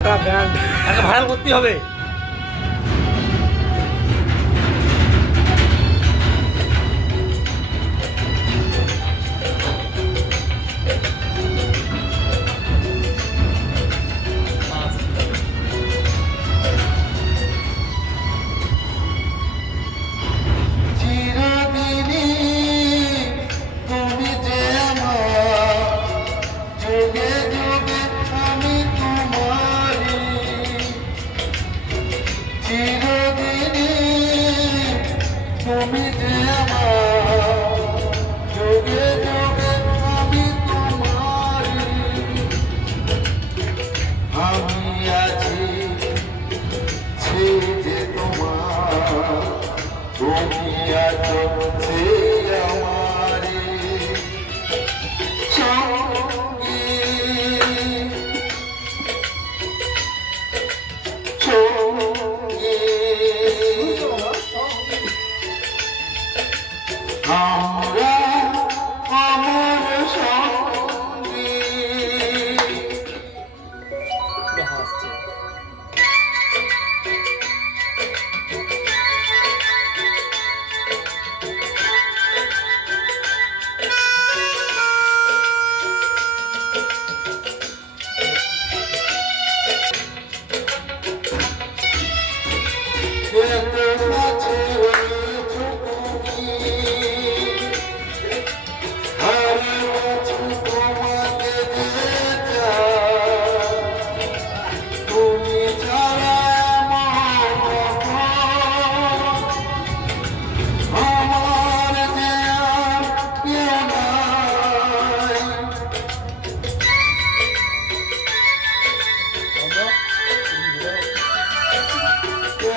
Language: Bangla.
ভাইরাল করতে হবে। দুনিয়া চলছে আমারে সঙ্গী সঙ্গী আমরা